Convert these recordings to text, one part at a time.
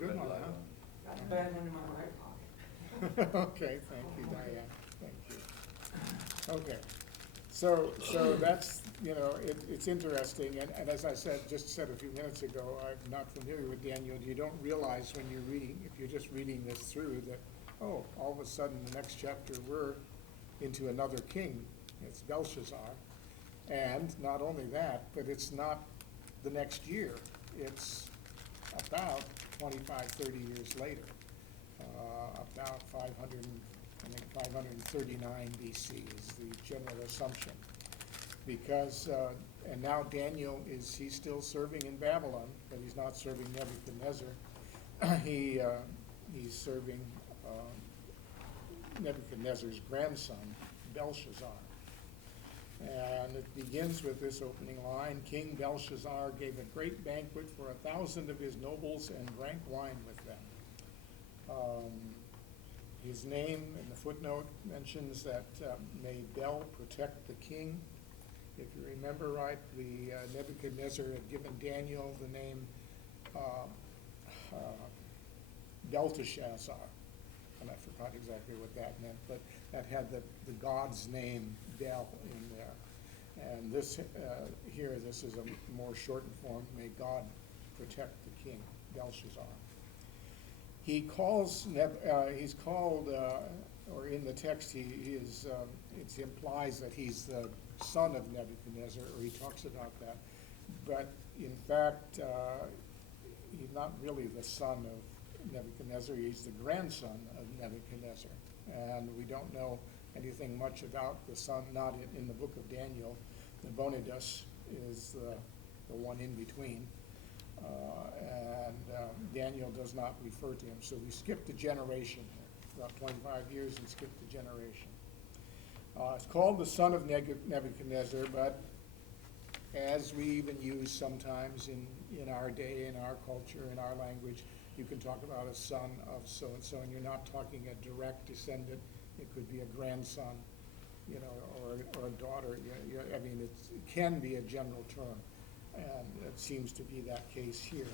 good one, light huh? on. Got a bad one in my right pocket. Okay, thank you, Diane, thank you. Okay, so that's, it's interesting, and as I just said a few minutes ago, I'm not familiar with Daniel. You don't realize when you're reading, if you're just reading this through, that, oh, all of a sudden, the next chapter, we're into another king. It's Belshazzar. And not only that, but it's not the next year. It's about 25, 30 years later, about 539 BC is the general assumption. Because, and now Daniel he's still serving in Babylon, but he's not serving Nebuchadnezzar. He's serving Nebuchadnezzar's grandson, Belshazzar. And it begins with this opening line: King Belshazzar gave a great banquet for 1,000 of his nobles and drank wine with them. His name in the footnote mentions that may Bel protect the king. If you remember right, the Nebuchadnezzar had given Daniel the name Belteshazzar. And I forgot exactly what that meant, but that had the god's name Bel in there. And this this is a more shortened form: may God protect the king, Belshazzar. He calls, he's called, or in the text, it implies that he's the son of Nebuchadnezzar, or he talks about that. But in fact, he's not really the son of Nebuchadnezzar. He's the grandson of Nebuchadnezzar. And we don't know anything much about the son, not in the book of Daniel. Nabonidus is the one in between. And Daniel does not refer to him. So we skipped a generation here, about 25 years, and skipped a generation. It's called the son of Nebuchadnezzar, but as we even use sometimes in our day, in our culture, in our language, you can talk about a son of so-and-so, and you're not talking a direct descendant. It could be a grandson, or a daughter. I mean, it can be a general term, and it seems to be that case here,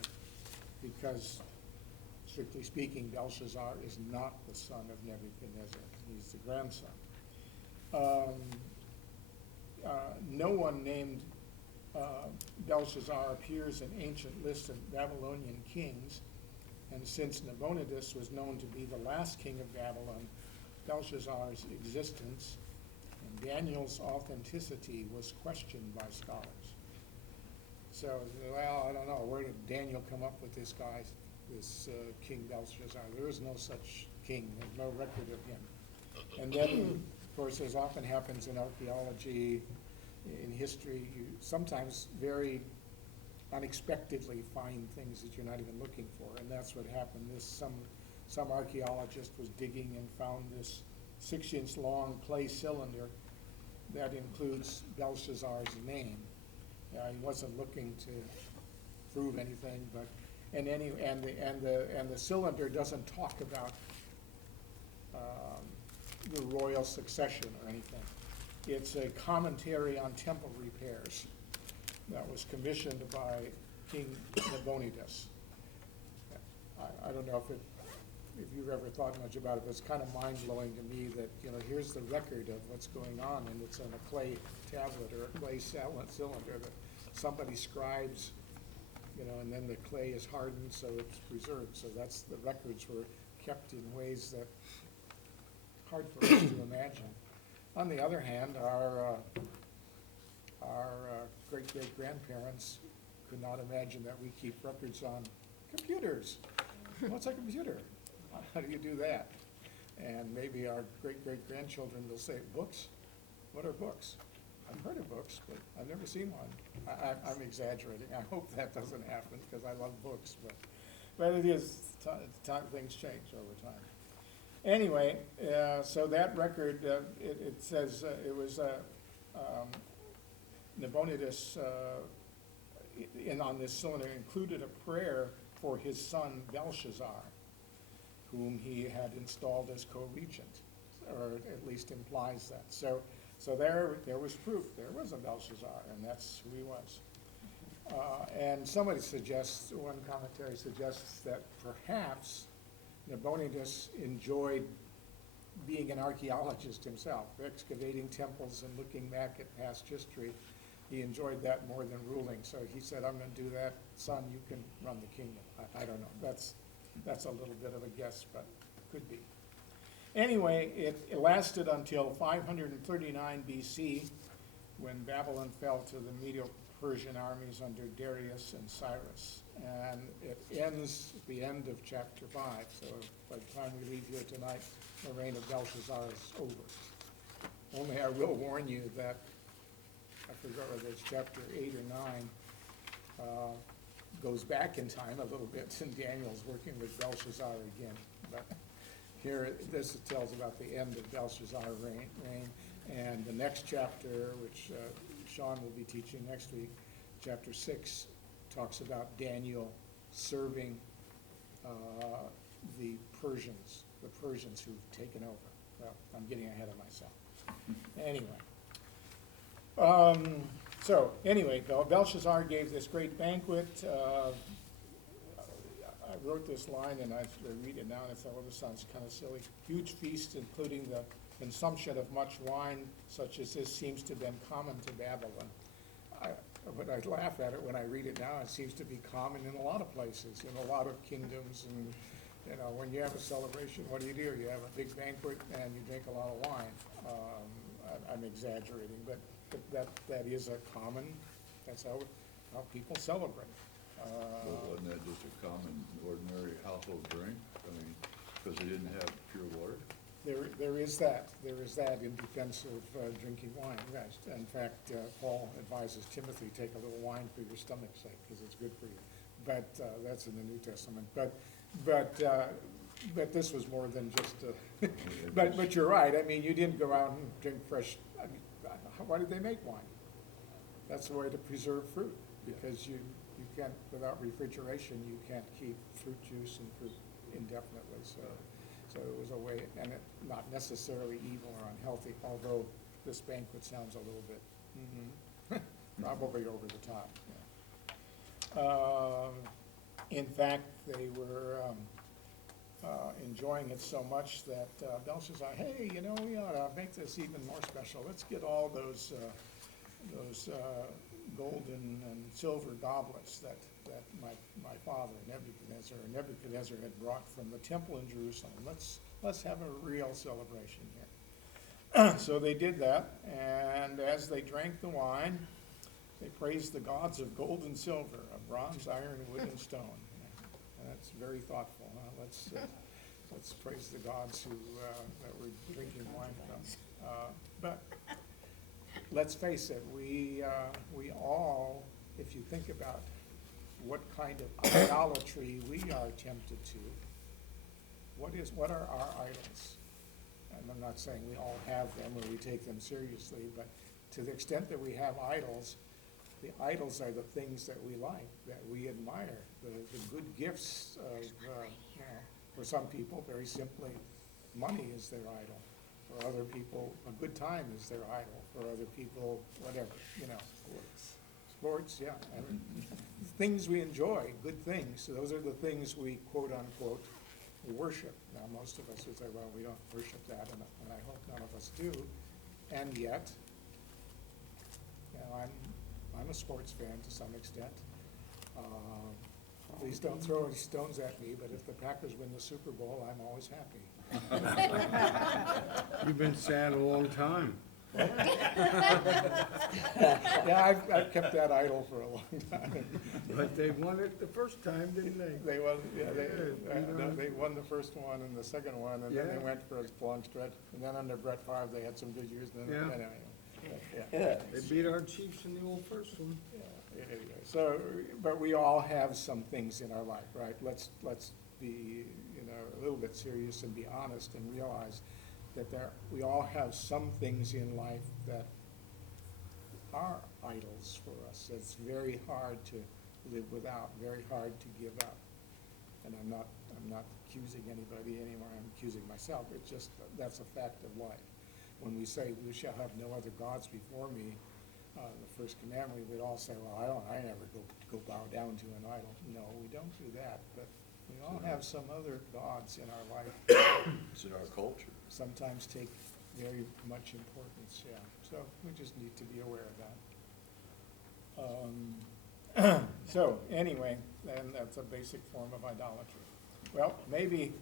because strictly speaking, Belshazzar is not the son of Nebuchadnezzar. He's the grandson. No one named Belshazzar appears in ancient lists of Babylonian kings, and since Nabonidus was known to be the last king of Babylon, Belshazzar's existence and Daniel's authenticity was questioned by scholars. So, well, I don't know, where did Daniel come up with this guy, this King Belshazzar? There is no such king. There's no record of him. And then, of course, as often happens in archaeology, in history, you sometimes very unexpectedly find things that you're not even looking for, and that's what happened. Some archaeologist was digging and found this 6-inch long clay cylinder that includes Belshazzar's name. He wasn't looking to prove anything, but and the cylinder doesn't talk about the royal succession or anything. It's a commentary on temple repairs that was commissioned by King Nabonidus. I don't know if you've ever thought much about it, but it's kind of mind-blowing to me that, here's the record of what's going on, and it's on a clay tablet or a clay cylinder that somebody scribes, and then the clay is hardened, so it's preserved. So that's, the records were kept in ways that hard for us to imagine. On the other hand, our great-great-grandparents could not imagine that we keep records on computers. What's a computer? How do you do that? And maybe our great-great-grandchildren will say, books? What are books? I've heard of books, but I've never seen one. I'm exaggerating. I hope that doesn't happen, because I love books, but it is, things change over time. Anyway, so that record, it says it was Nabonidus, on this cylinder, included a prayer for his son Belshazzar, whom he had installed as co-regent, or at least implies that. So there was proof. There was a Belshazzar, and that's who he was. And somebody suggests, one commentary suggests that perhaps Nabonidus enjoyed being an archaeologist himself, excavating temples and looking back at past history. He enjoyed that more than ruling, so he said, I'm gonna do that, son, you can run the kingdom. I don't know, that's a little bit of a guess, but could be. Anyway, it lasted until 539 BC, when Babylon fell to the Medo-Persian armies under Darius and Cyrus. And it ends at the end of chapter 5, so by the time we leave here tonight, the reign of Belshazzar is over. Only I will warn you that, I forgot whether it's chapter 8 or 9, goes back in time a little bit, and Daniel's working with Belshazzar again. But here, this tells about the end of Belshazzar's reign. And the next chapter, which Shawn will be teaching next week, chapter 6, talks about Daniel serving the Persians who've taken over. Well, I'm getting ahead of myself. Anyway. Belshazzar gave this great banquet. I wrote this line and I read it now and I thought, well, this sounds kind of silly. Huge feast, including the consumption of much wine, such as this seems to have been common to Babylon. But I laugh at it when I read it now. It seems to be common in a lot of places, in a lot of kingdoms. And, you know, when you have a celebration, what do? You have a big banquet and you drink a lot of wine. I'm exaggerating, but that is a common, that's how people celebrate. Well, wasn't that just a common, ordinary household drink? I mean, because they didn't have pure water? There is that in defense of drinking wine, yes. In fact, Paul advises Timothy, take a little wine for your stomach's sake, because it's good for you. But that's in the New Testament. But this was more than just a, but you're right. I mean, you didn't go out and drink fresh, I mean, why did they make wine? That's the way to preserve fruit, because you can't, without refrigeration, you can't keep fruit juice and fruit indefinitely. So it was a way, and it not necessarily evil or unhealthy, although this banquet sounds a little bit, probably over the top. Yeah. In fact, they were enjoying it so much that Belshazzar, hey, you know, we ought to make this even more special. Let's get all those golden and silver goblets that my father Nebuchadnezzar had brought from the temple in Jerusalem. Let's have a real celebration here. So they did that, and as they drank the wine, they praised the gods of gold and silver, of bronze, iron, wood, and stone. And that's very thoughtful. Huh? Let's praise the gods who that we're drinking wine from. But let's face it, we all, if you think about what kind of idolatry we are tempted to, what are our idols? And I'm not saying we all have them or we take them seriously, but to the extent that we have idols, the idols are the things that we like, that we admire, the good gifts of, for some people, very simply, money is their idol. For other people, a good time is their idol. For other people, whatever, you know. Sports, yeah. And things we enjoy, good things. So those are the things we, quote unquote, worship. Now, most of us would say, well, we don't worship that, and I hope none of us do. And yet, you know, I'm a sports fan to some extent. Please don't throw any stones at me, but if the Packers win the Super Bowl, I'm always happy. You've been sad a long time. Yeah, I've kept that idol for a long time. But they won it the first time, didn't they? They won, yeah, Yeah, they won the first one and the second one, and then they Yeah. went for a long stretch. And then under Brett Favre, they had some good years, and then, Yeah. anyway. They beat our Chiefs in the old first one. Anyway, so, but we all have some things in our life, right? Let's be, you know, a little bit serious and be honest and realize that we all have some things in life that are idols for us. It's very hard to live without, very hard to give up. And I'm not accusing anybody anymore, I'm accusing myself. It's just, that's a fact of life. When we say we shall have no other gods before me, the first commandment, we would all say, well, I never go bow down to an idol. No, we don't do that, but we all have some other gods in our life It's in our culture. sometimes take very much importance, yeah. So we just need to be aware of that. So anyway, then that's a basic form of idolatry. Well, maybe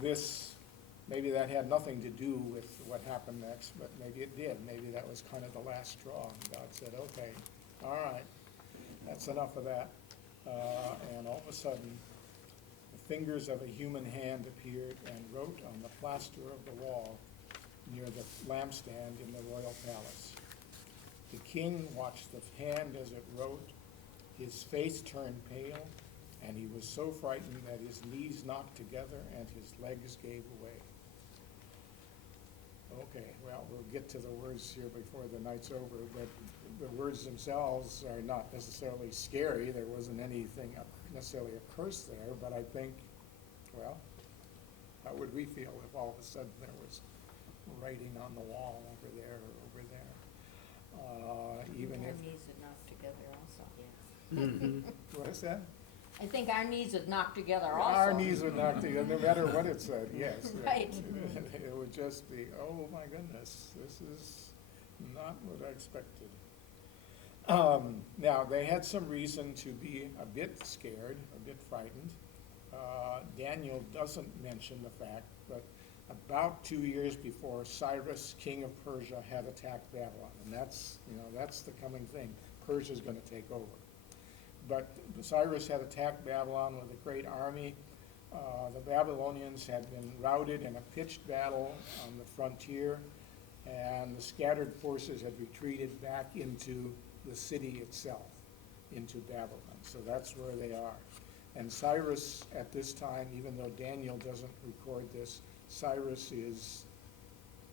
that had nothing to do with what happened next, but maybe it did. Maybe that was kind of the last straw. God said, okay, all right, that's enough of that. And all of a sudden, the fingers of a human hand appeared and wrote on the plaster of the wall near the lampstand in the royal palace. The king watched the hand as it wrote. His face turned pale, and he was so frightened that his knees knocked together and his legs gave way. Okay, well, we'll get to the words here before the night's over, but the words themselves are not necessarily scary. There wasn't anything necessarily a curse there, but I think, well, how would we feel if all of a sudden there was writing on the wall over there or over there? Even Our if, knees would knock together also. what is that? I think our knees would knock together also. Our knees would knock together, no matter what it said, yes. Right. It would just be, oh my goodness, this is not what I expected. Now, they had some reason to be a bit scared, a bit frightened. Daniel doesn't mention the fact, but about 2 years before, Cyrus, king of Persia, had attacked Babylon. And that's the coming thing. Persia's gonna take over. But Cyrus had attacked Babylon with a great army. The Babylonians had been routed in a pitched battle on the frontier, and the scattered forces had retreated back into the city itself, into Babylon. So that's where they are. And Cyrus, at this time, even though Daniel doesn't record this, Cyrus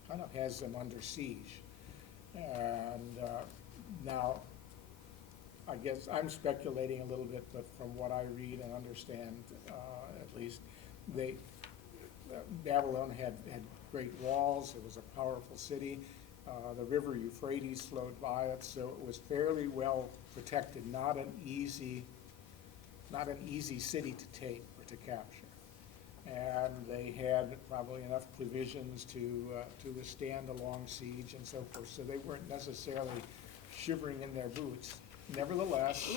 kind of has them under siege. And now, I guess I'm speculating a little bit, but from what I read and understand, at least, Babylon had great walls. It was a powerful city. The river Euphrates flowed by it, so it was fairly well protected. Not an easy city to take or to capture. And they had probably enough provisions to withstand a long siege and so forth. So they weren't necessarily shivering in their boots. Nevertheless,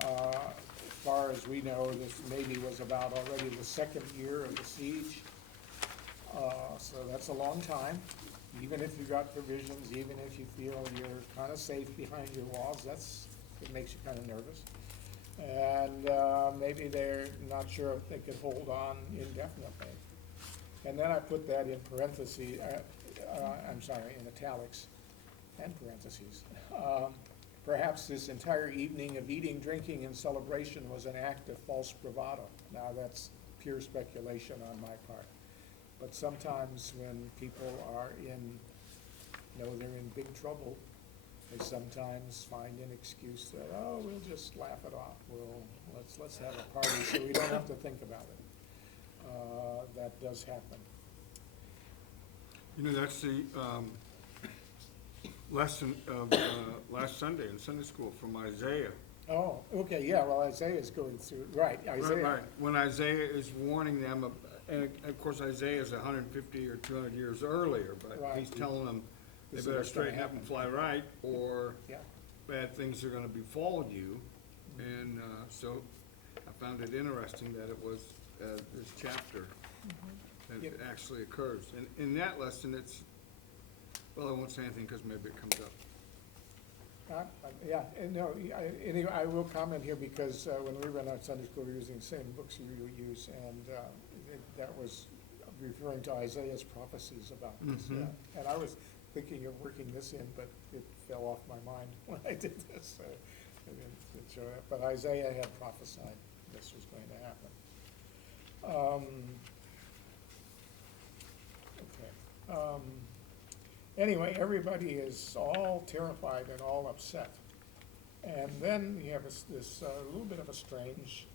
as far as we know, this maybe was about already the second year of the siege. So that's a long time. Even if you got provisions, even if you feel you're kind of safe behind your walls, it makes you kind of nervous. And maybe they're not sure if they could hold on indefinitely. And then I put that in parentheses, in italics and parentheses. Perhaps this entire evening of eating, drinking, and celebration was an act of false bravado. Now, that's pure speculation on my part. But sometimes when people they're in big trouble, they sometimes find an excuse that, we'll just laugh it off. Let's have a party so we don't have to think about it. That does happen. You know, that's the lesson of last Sunday in Sunday school from Isaiah. Oh, okay, yeah, well, Isaiah's going through, right, Isaiah. Right. When Isaiah is warning them, and of course Isaiah is 150 or 200 years earlier, but Right. he's telling them they This is better what's gonna straighten up and happen. fly right, or Yeah, bad things are gonna befall you. And so I found it interesting that it was this chapter that Yep. it actually occurs. And in that lesson, well, I won't say anything because maybe it comes up. yeah, and no, anyway, I will comment here because when we ran out Sunday school, we were using the same books you use, and that was referring to Isaiah's prophecies about this. Mhm. And I was thinking of working this in, but it fell off my mind when I did this, so I didn't show that. But Isaiah had prophesied this was going to happen. Okay. Anyway, everybody is all terrified and all upset. And then you have this little bit of a strange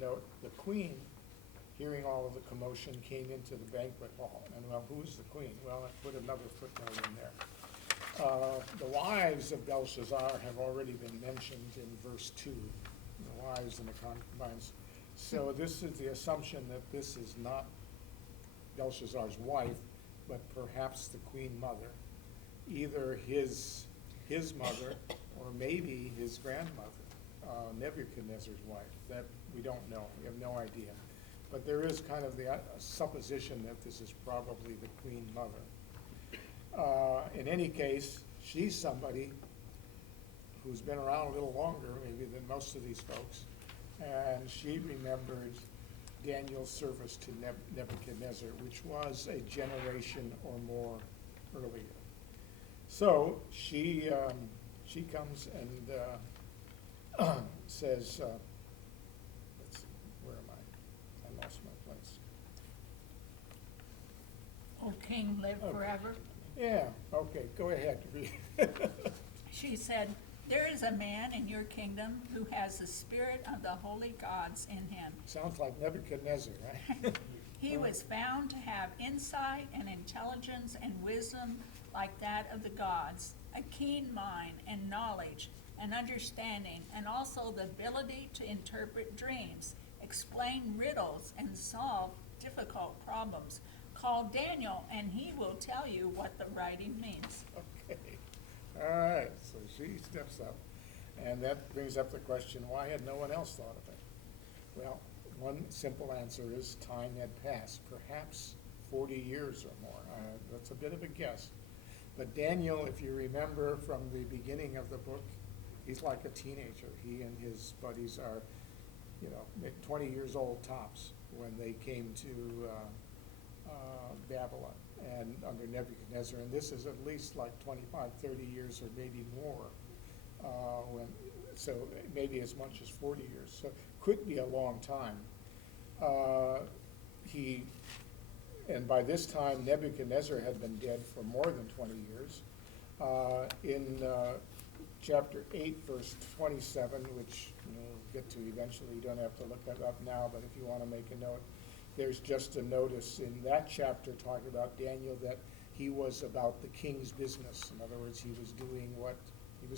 note. The queen, hearing all of the commotion, came into the banquet hall. And well, who's the queen? Well, I put another footnote in there. The wives of Belshazzar have already been mentioned in verse 2, the wives and the concubines. So this is the assumption that this is not Belshazzar's wife, but perhaps the queen mother, either his mother or maybe his grandmother, Nebuchadnezzar's wife. That we don't know. We have no idea. But there is kind of the supposition that this is probably the queen mother. In any case, she's somebody who's been around a little longer maybe than most of these folks, and she remembered Daniel's service to Nebuchadnezzar, which was a generation or more earlier. So she comes and says, let's see, where am I? I lost my place. O king, live Okay. forever. Yeah, okay, go ahead. She said, there is a man in your kingdom who has the spirit of the holy gods in him. Sounds like Nebuchadnezzar, right? He was found to have insight and intelligence and wisdom like that of the gods, a keen mind and knowledge and understanding, and also the ability to interpret dreams, explain riddles, and solve difficult problems. Call Daniel, and he will tell you what the writing means. Okay, all right, so she steps up, and that brings up the question, why had no one else thought of it? Well, one simple answer is time had passed, perhaps 40 years or more. That's a bit of a guess. But Daniel, if you remember from the beginning of the book, he's like a teenager. He and his buddies are, 20 years old tops when they came to Babylon and under Nebuchadnezzar. And this is at least like 25, 30 years or maybe more. So maybe as much as 40 years. So could be a long time. And by this time, Nebuchadnezzar had been dead for more than 20 years. In chapter 8, verse 27, which we'll get to eventually, you don't have to look that up now, but if you want to make a note, there's just a notice in that chapter talking about Daniel that he was about the king's business. In other words, he was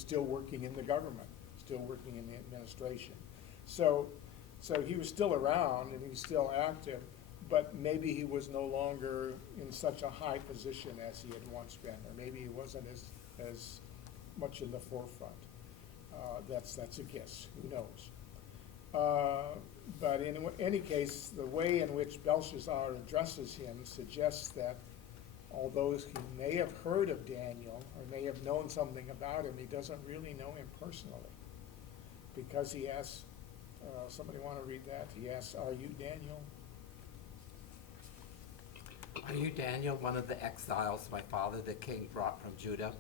still working in the government, still working in the administration. So he was still around and he's still active, but maybe he was no longer in such a high position as he had once been, or maybe he wasn't as much in the forefront. That's a guess, who knows? But in any case, the way in which Belshazzar addresses him suggests that although he may have heard of Daniel or may have known something about him, he doesn't really know him personally. Because he asks, somebody want to read that? He asks, are you Daniel? Are you Daniel, one of the exiles my father the king brought from Judah?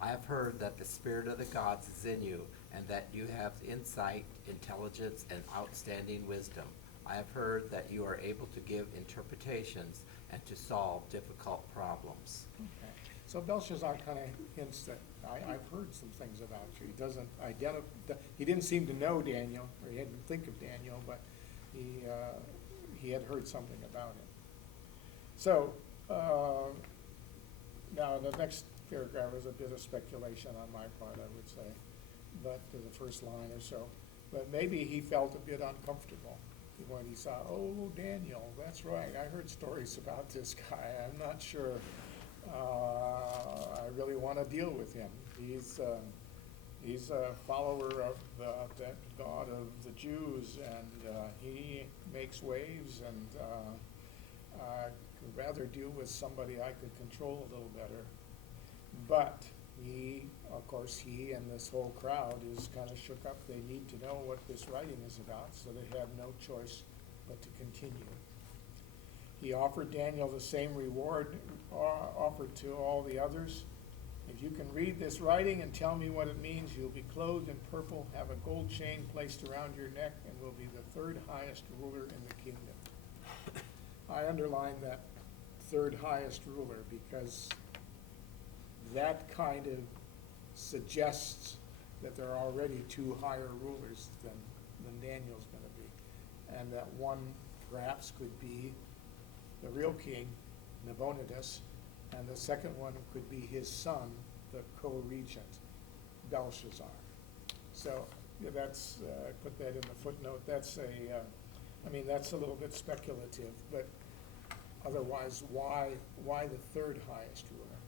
I have heard that the spirit of the gods is in you, and that you have insight, intelligence, and outstanding wisdom. I have heard that you are able to give interpretations and to solve difficult problems. Okay. So Belshazzar kind of hints that I've heard some things about you. He doesn't identify. He didn't seem to know Daniel, or he didn't think of Daniel, but he had heard something about him. So now the next paragraph is a bit of speculation on my part, I would say, but to the first line or so. But maybe he felt a bit uncomfortable when he saw, oh, Daniel, that's right. I heard stories about this guy. I'm not sure I really want to deal with him. He's a follower of that God of the Jews, and he makes waves, and I could rather deal with somebody I could control a little better. But he and this whole crowd is kind of shook up. They need to know what this writing is about, so they have no choice but to continue. He offered Daniel the same reward offered to all the others. If you can read this writing and tell me what it means, you'll be clothed in purple, have a gold chain placed around your neck, and will be the third highest ruler in the kingdom. I underline that third highest ruler because that kind of suggests that there are already two higher rulers than Daniel's going to be, and that one perhaps could be the real king, Nabonidus, and the second one could be his son, the co-regent, Belshazzar. So, yeah, that's, put that in the footnote, that's that's a little bit speculative, but otherwise, why the third highest ruler?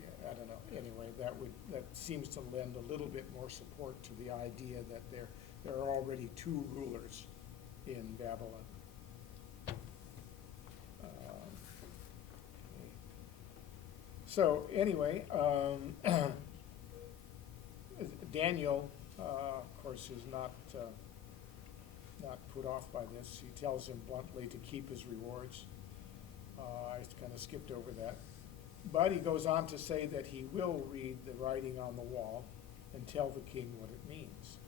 Yeah, I don't know, anyway, that seems to lend a little bit more support to the idea that there are already two rulers in Babylon. So anyway, Daniel, of course, is not put off by this. He tells him bluntly to keep his rewards. I kind of skipped over that. But he goes on to say that he will read the writing on the wall and tell the king what it means.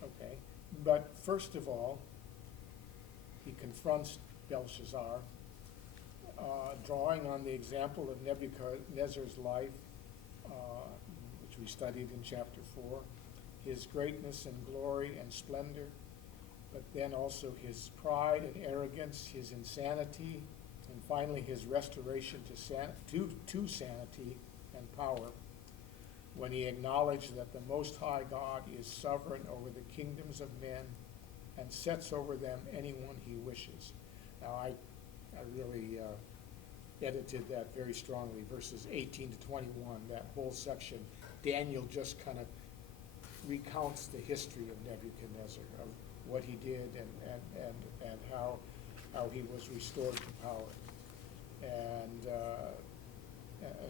Okay, but first of all, he confronts Belshazzar, drawing on the example of Nebuchadnezzar's life, which we studied in chapter 4, his greatness and glory and splendor, but then also his pride and arrogance, his insanity, and finally his restoration to sanity and power, when he acknowledged that the Most High God is sovereign over the kingdoms of men and sets over them anyone he wishes. Now, I really edited that very strongly, verses 18 to 21, that whole section. Daniel just kind of recounts the history of Nebuchadnezzar, of what he did and how he was restored to power. And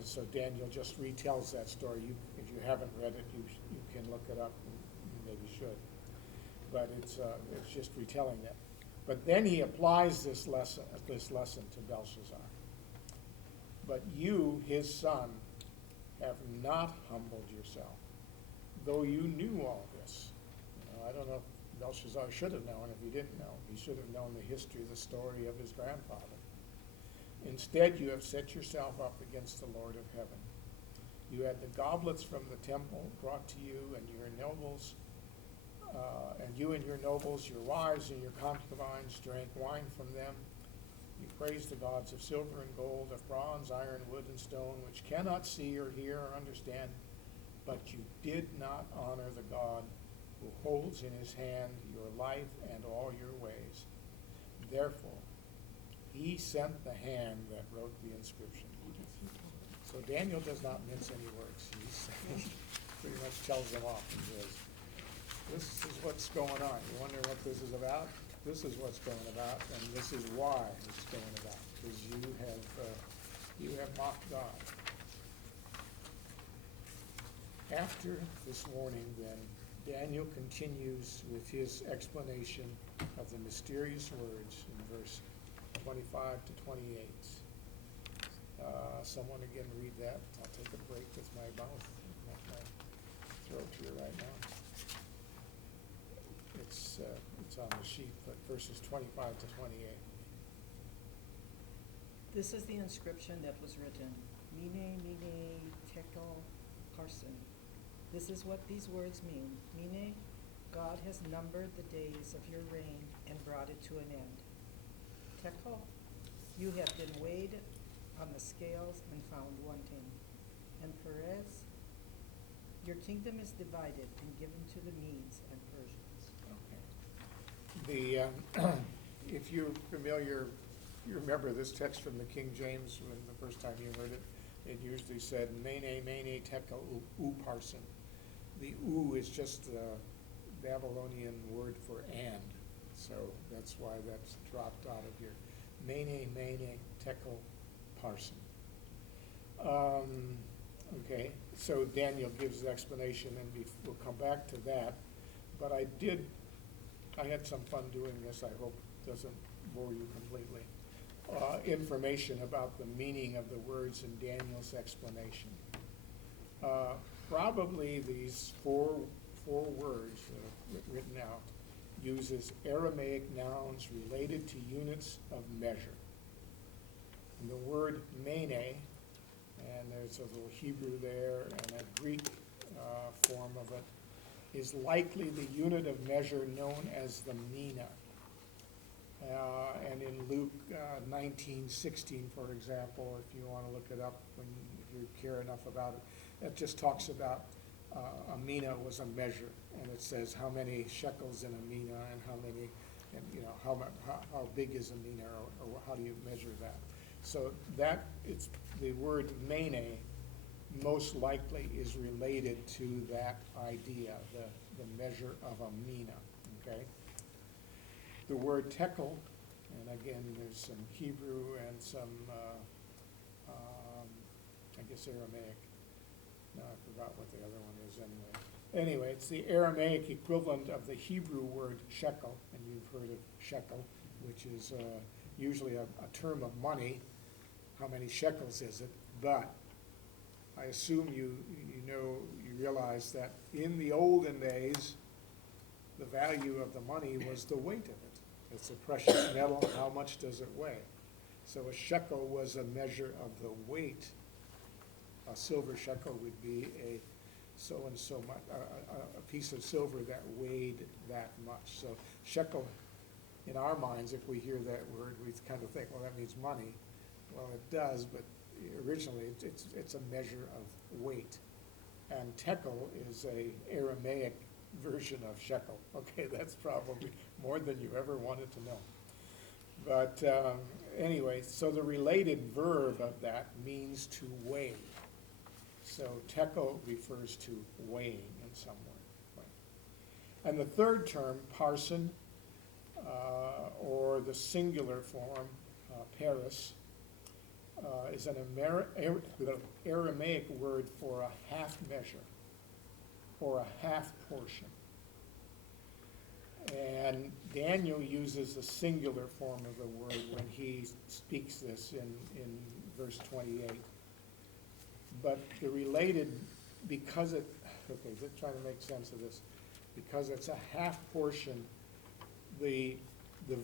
so Daniel just retells that story. If you haven't read it, you can look it up, and you maybe should. But it's just retelling it. But then he applies this lesson to Belshazzar. But you, his son, have not humbled yourself, though you knew all this. I don't know if Belshazzar should have known. If he didn't know, he should have known the history, the story of his grandfather. Instead, you have set yourself up against the Lord of heaven. You had the goblets from the temple brought to you, and your nobles, your wives and your concubines drank wine from them. You praised the gods of silver and gold, of bronze, iron, wood, and stone, which cannot see or hear or understand, but you did not honor the God who holds in his hand your life and all your ways. Therefore, he sent the hand that wrote the inscription. So Daniel does not mince any words. He pretty much tells them off and says, this is what's going on. You wonder what this is about? This is what's going about, and this is why it's going about, because you have mocked God. After this warning, then, Daniel continues with his explanation of the mysterious words in verse 25 to 28. Someone again read that. I'll take a break with my mouth, my throat here right now. It's on the sheet, but verses 25 to 28. This is the inscription that was written, Mene, Mene, Tekel, Parsin. This is what these words mean. Mene, God has numbered the days of your reign and brought it to an end. Tekel, you have been weighed on the scales and found wanting. And Perez, your kingdom is divided and given to the Medes and Persians. Okay. If you're familiar, you remember this text from the King James when the first time you heard it, it usually said, Mene, Mene, Tekel, Parsin. The U is just the Babylonian word for and, so that's why that's dropped out of here. Mene, Mene, Tekel, Parsin. Okay, so Daniel gives the explanation, and we'll come back to that. But I had some fun doing this. I hope it doesn't bore you completely. Information about the meaning of the words in Daniel's explanation. Probably these four words written out uses Aramaic nouns related to units of measure. And the word mene, and there's a little Hebrew there and a Greek form of it, is likely the unit of measure known as the mina. And in Luke 19:16, for example, if you want to look it up if you care enough about it, it just talks about a mina was a measure, and it says how many shekels in a mina and how many, and how big is a mina, or how do you measure that? So that, it's, the word mene most likely is related to that idea, the measure of a mina, okay? The word tekel, and again, there's some Hebrew and some, I guess Aramaic. No, I forgot what the other one is anyway. Anyway, it's the Aramaic equivalent of the Hebrew word shekel, and you've heard of shekel, which is usually a term of money. How many shekels is it? But I assume you realize that in the olden days, the value of the money was the weight of it. It's a precious metal, how much does it weigh? So a shekel was a measure of the weight. A silver shekel would be a so-and-so much, a piece of silver that weighed that much. So shekel, in our minds, if we hear that word, we kind of think, well, that means money. Well, it does, but originally it's a measure of weight. And tekel is a Aramaic version of shekel. Okay, that's probably more than you ever wanted to know. But anyway, so the related verb of that means to weigh. So tekel refers to weighing in some way. And the third term, parson, or the singular form, paris, is an Aramaic word for a half measure or a half portion. And Daniel uses the singular form of the word when he speaks this in verse 28. But the related, because it, okay, let's try to make sense of this. Because it's a half portion, the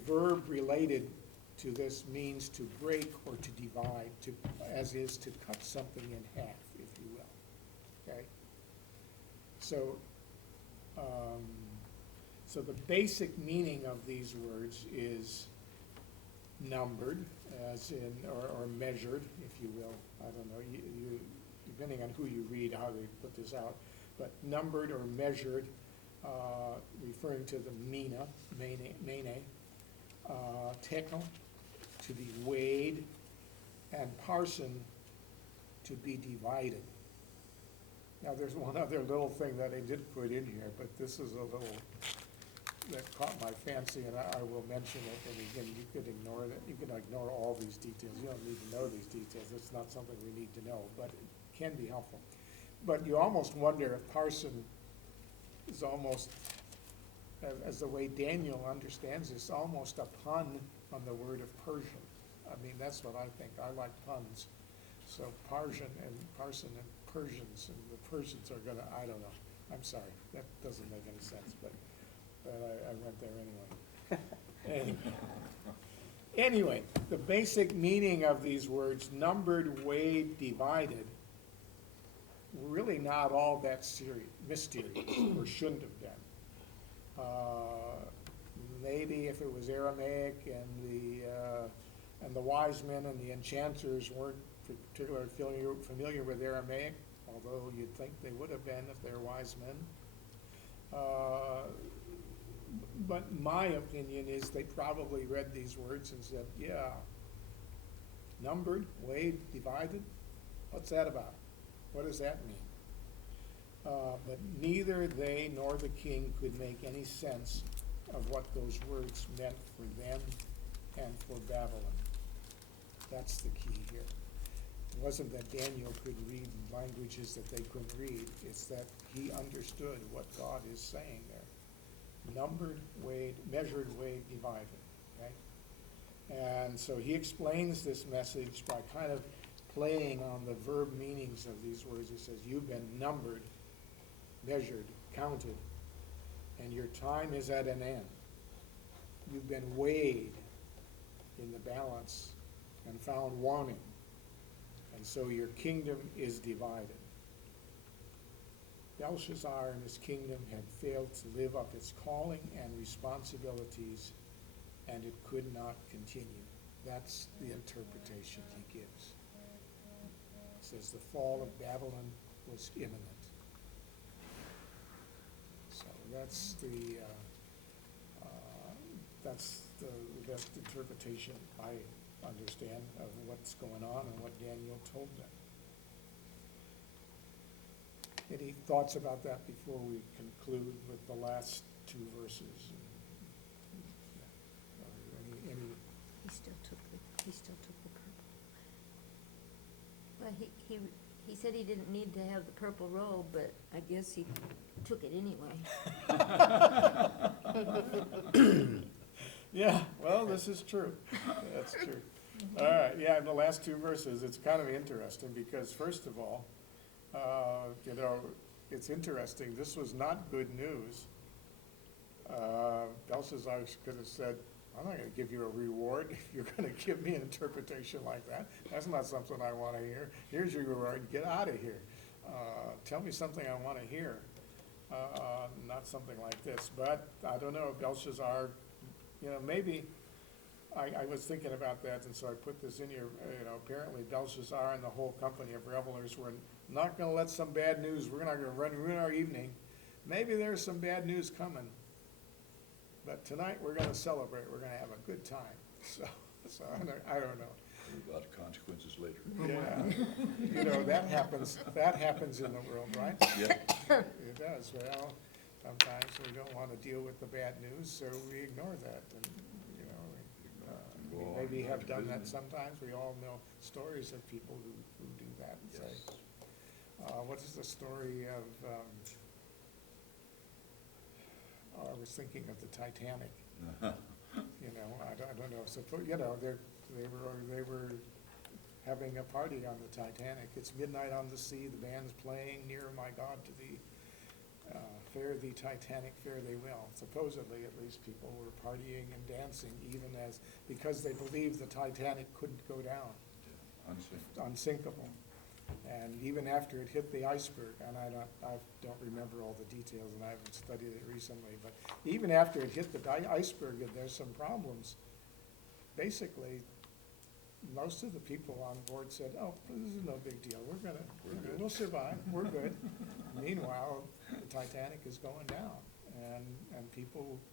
verb related to this means to break or to divide, as is to cut something in half, if you will. Okay? So, so the basic meaning of these words is numbered, as in, or measured, if you will. I don't know, you depending on who you read, how they put this out, but numbered or measured, referring to the mina, mene, tekel, to be weighed, and parson, to be divided. Now, there's one other little thing that I did put in here, but this is a little that caught my fancy, and I will mention it. And again, you could ignore it. You can ignore all these details. You don't need to know these details. It's not something we need to know, but it can be helpful. But you almost wonder if parson is almost, as the way Daniel understands this, almost a pun on the word of Persian. I mean, that's what I think. I like puns. So Parson and Persians, and the Persians are gonna, I don't know. I'm sorry, that doesn't make any sense, but I went there anyway. Anyway, the basic meaning of these words, numbered, weighed, divided, really not all that mysterious, or shouldn't have been. Maybe if it was Aramaic and the wise men and the enchanters weren't particularly familiar with Aramaic, although you'd think they would have been if they're wise men. But my opinion is they probably read these words and said, yeah, numbered, weighed, divided, what's that about? What does that mean? But neither they nor the king could make any sense of what those words meant for them and for Babylon. That's the key here. It wasn't that Daniel could read languages that they couldn't read. It's that he understood what God is saying there. Numbered, weighed, measured, weighed, divided. Okay? And so he explains this message by kind of playing on the verb meanings of these words. He says, you've been numbered, measured, counted, and your time is at an end. You've been weighed in the balance and found wanting. And so your kingdom is divided. Belshazzar and his kingdom had failed to live up its calling and responsibilities and it could not continue. That's the interpretation he gives. It says the fall of Babylon was imminent. So that's the best interpretation I understand of what's going on and what Daniel told them. Any thoughts about that before we conclude with the last two verses? Or any He still took the purple. Well, he said he didn't need to have the purple robe, but I guess he took it anyway. Yeah, well, this is true. That's true. All right, yeah, in the last two verses, it's kind of interesting because first of all, it's interesting, this was not good news. Belshazzar could have said, I'm not gonna give you a reward if you're gonna give me an interpretation like that. That's not something I wanna hear. Here's your reward, get out of here. Tell me something I wanna hear, not something like this. But I don't know, Belshazzar, maybe, I was thinking about that, and so I put this in here, apparently Belshazzar and the whole company of revelers were not gonna let some bad news, we're not gonna ruin our evening. Maybe there's some bad news coming. But tonight, we're gonna celebrate, we're gonna have a good time. So I don't know. Worry about the consequences later. Yeah, that happens in the world, right? Yeah. It does, well, sometimes we don't wanna deal with the bad news, so we ignore that, and, Go on, we maybe back have to done that business. sometimes, we all know stories of people who do that and say, Yes. what is the story of, I was thinking of the Titanic, I don't know, so, they were having a party on the Titanic. It's midnight on the sea, the band's playing, near my God to thee, fare thee Titanic, fare thee well. Supposedly, at least, people were partying and dancing because they believed the Titanic couldn't go down, unsinkable. And even after it hit the iceberg, and I don't remember all the details, and I haven't studied it recently, but even after it hit the iceberg, and there's some problems, basically, most of the people on board said, oh, this is no big deal, we'll survive, we're good. Meanwhile, the Titanic is going down, and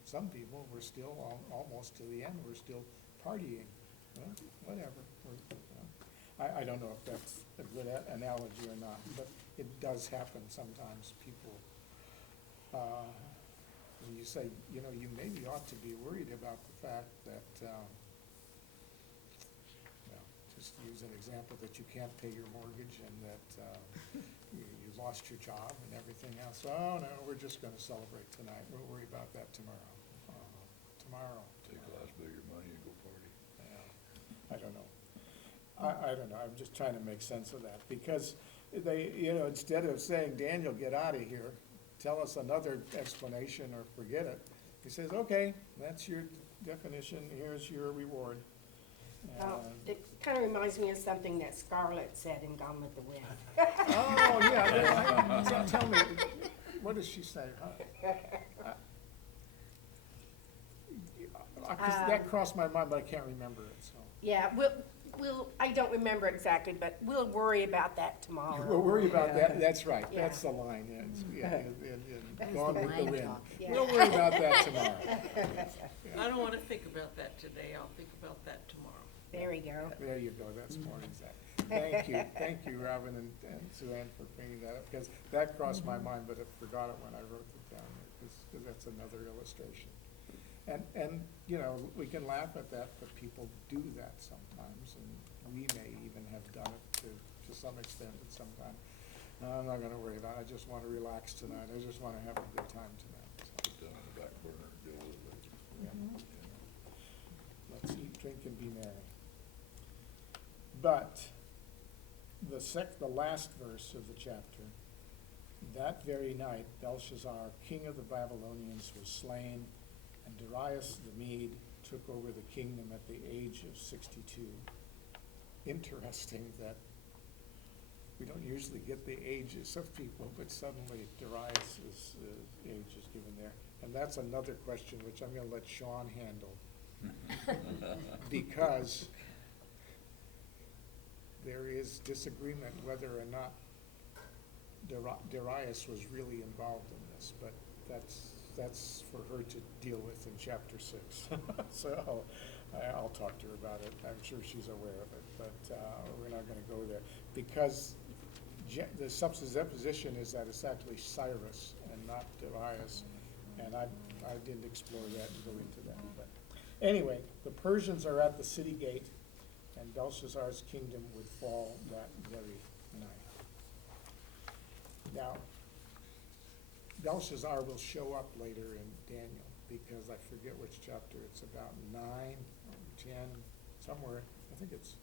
some people were still, almost to the end, were still partying. Well, whatever. I don't know if that's a good analogy or not, but it does happen sometimes. People, when you say, you maybe ought to be worried about the fact that, just to use an example, that you can't pay your mortgage and that you lost your job and everything else. Oh, no, we're just gonna celebrate tonight. We'll worry about that tomorrow. Take the last bit of your money and go party. Yeah, I don't know. I don't know, I'm just trying to make sense of that, because they, instead of saying, Daniel, get out of here, tell us another explanation or forget it, he says, okay, that's your definition, here's your reward. It kind of reminds me of something that Scarlett said in Gone with the Wind. Oh, yeah, tell me, what does she say, huh? 'Cause that crossed my mind, but I can't remember it, so. Yeah, I don't remember exactly, but we'll worry about that tomorrow. We'll worry about that, that's right, Yeah. that's the line, That's Gone the with the line wind. talk. Yeah. We'll worry about that tomorrow. I don't wanna think about that today, I'll think about that tomorrow. There we go. There you go, that's more exact. Thank you, Robin and Suzanne for bringing that up, because that crossed my mind, but I forgot it when I wrote it down, because that's another illustration. And, we can laugh at that, but people do that sometimes, and we may even have done it to some extent at some time. No, I'm not gonna worry about it, I just wanna relax tonight, I just wanna have a good time tonight, so, Put that on the back burner and deal with it later. yeah. Let's eat, drink, and be merry. But the last verse of the chapter, that very night Belshazzar, king of the Babylonians, was slain, and Darius the Mede took over the kingdom at the age of 62. Interesting that we don't usually get the ages of people, but suddenly Darius's age is given there. And that's another question which I'm gonna let Shawn handle. because there is disagreement whether or not Darius was really involved in this, but that's for her to deal with in chapter 6. So I'll talk to her about it. I'm sure she's aware of it, but we're not gonna go there. Because the supposition is that it's actually Cyrus and not Darius, and I didn't explore that and go into that. But anyway, the Persians are at the city gate, and Belshazzar's kingdom would fall that very night. Now, Belshazzar will show up later in Daniel, because I forget which chapter, it's about 9 or 10, somewhere, I think it's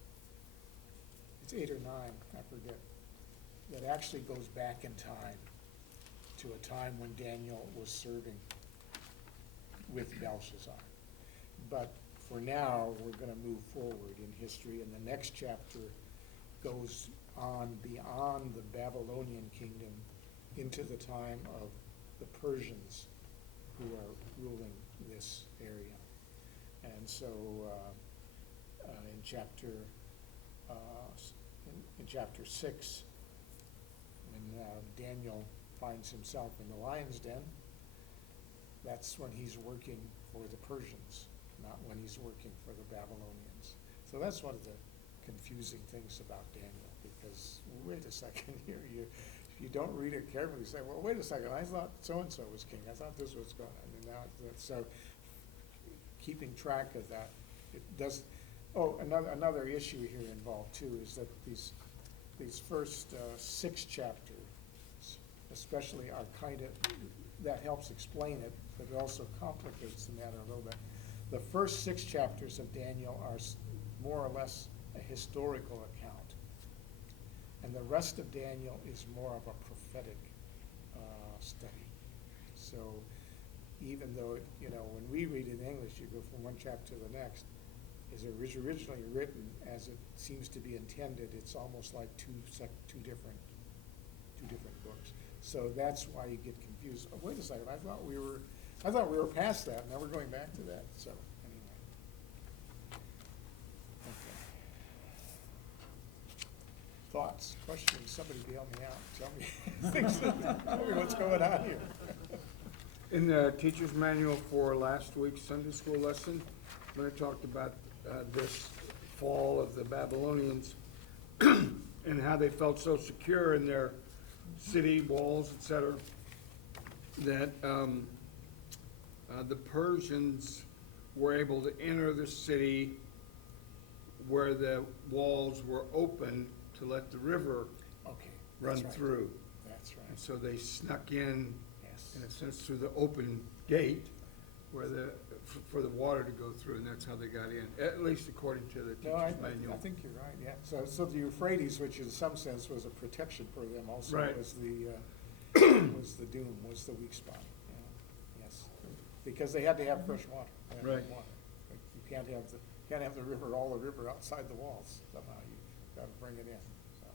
8 or 9, I forget. That actually goes back in time to a time when Daniel was serving with Belshazzar. But for now, we're gonna move forward in history, and the next chapter goes on beyond the Babylonian kingdom into the time of the Persians who are ruling this area. And so in chapter 6, when Daniel finds himself in the lion's den, that's when he's working for the Persians, not when he's working for the Babylonians. So that's one of the confusing things about Daniel, because wait a second here, if you don't read it carefully, you say, well, wait a second, I thought so-and-so was king, I thought this was going on, and now, so keeping track of that, it does, another issue here involved too, is that these first 6 chapters, especially, are kind of, that helps explain it, but it also complicates the matter a little bit. The first 6 chapters of Daniel are more or less a historical account. And the rest of Daniel is more of a prophetic study. So even though, when we read it in English, you go from one chapter to the next, is originally written as it seems to be intended, it's almost like two different books. So that's why you get confused. Oh, wait a second, I thought we were past that, now we're going back to that, so anyway. Okay. Thoughts, questions, somebody bail me out, tell me what's going on here. In the teacher's manual for last week's Sunday school lesson, when I talked about this fall of the Babylonians and how they felt so secure in their city walls, etc., that the Persians were able to enter the city where the walls were open to let the river run That's right. through. That's right. And so they snuck in Yes. a sense, through the open gate where for the water to go through, and that's how they got in, at least according to the No, I teacher's manual. think you're right, yeah. So the Euphrates, which in some sense was a protection for them also, Right. was the doom, was the weak spot, yes. Because they had to have fresh water. They had to have Right. water. Like, you can't have the river, all the river outside the walls somehow, you gotta bring it in, so.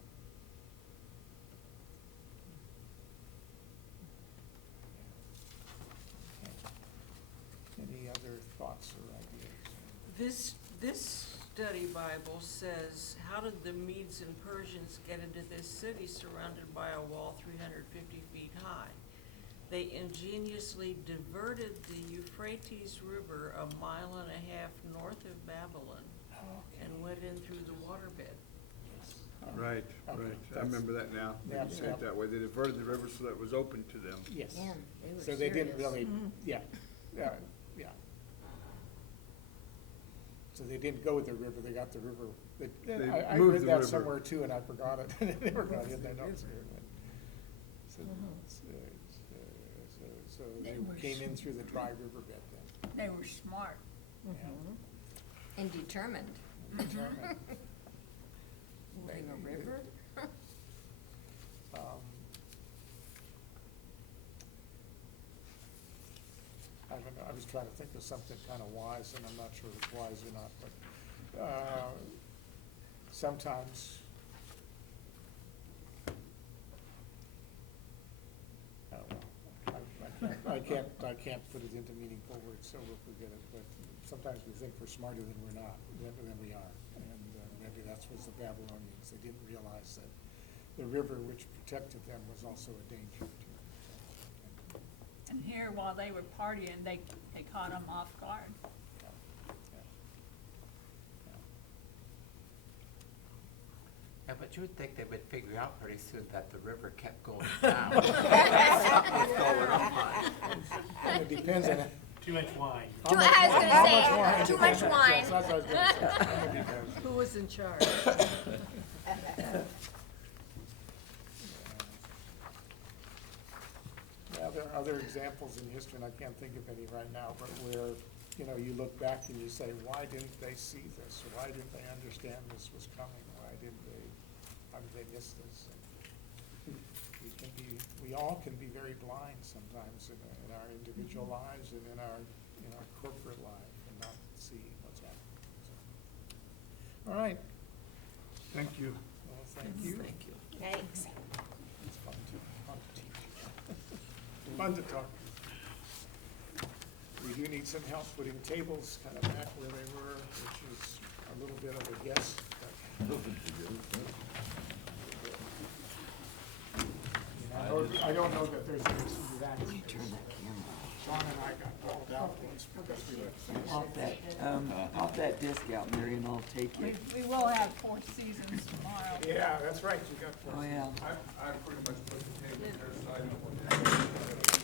Any other thoughts or ideas? This study Bible says, how did the Medes and Persians get into this city surrounded by a wall 350 feet high? They ingeniously diverted the Euphrates River 1.5 miles north of Babylon and went in through the waterbed. Right, Okay, right. I that's- remember that now. Yeah, They say yeah. it that way. They diverted the river so that it was open to them. Yes. Man, they were So they didn't serious. really, yeah. So they didn't go with the river, they got the river, They I moved read the that river. somewhere too, and I forgot it, they never got in there, no, so, so They they were came in through the dry riverbed then. They were smart. And determined. Determined. Moving a river? I don't know, I was trying to think of something kind of wise, and I'm not sure if it's wise or not, but, sometimes, I don't know, I can't put it into meaningful words, so we'll forget it, but sometimes we think we're smarter than we're not, than we are. And maybe that's was the Babylonians, they didn't realize that the river which protected them was also a danger to them. And here, while they were partying, they caught them off guard. Yeah. Yeah, but you would think they would figure out pretty soon that the river kept going down. Something was going on. And it depends on Too much wine. how I much was wine- gonna how say, much wine too did much they have. wine. Yes, that's what I was gonna say. It depends. Who was in charge? Yeah, there are other examples in history, and I can't think of any right now, but where, you know, you look back and you say, why didn't they see this? Why didn't they understand this was coming? How did they miss this? And we all can be very blind sometimes in our individual lives and in our corporate life and not see what's happening. So, all right, Thank you. well, thank you. Thank you. Thanks. It's fun to teach. Fun to talk. We do need some help putting tables kind of back where they were, which is a little bit of a guess, but, I don't know that there's an exact. Shawn and I got called out once because we left. Pop that disc out, Mary, and I'll take it. We will have Four Seasons tomorrow. Yeah, that's right, you got. Oh, yeah. I pretty much put the table there, so I know what.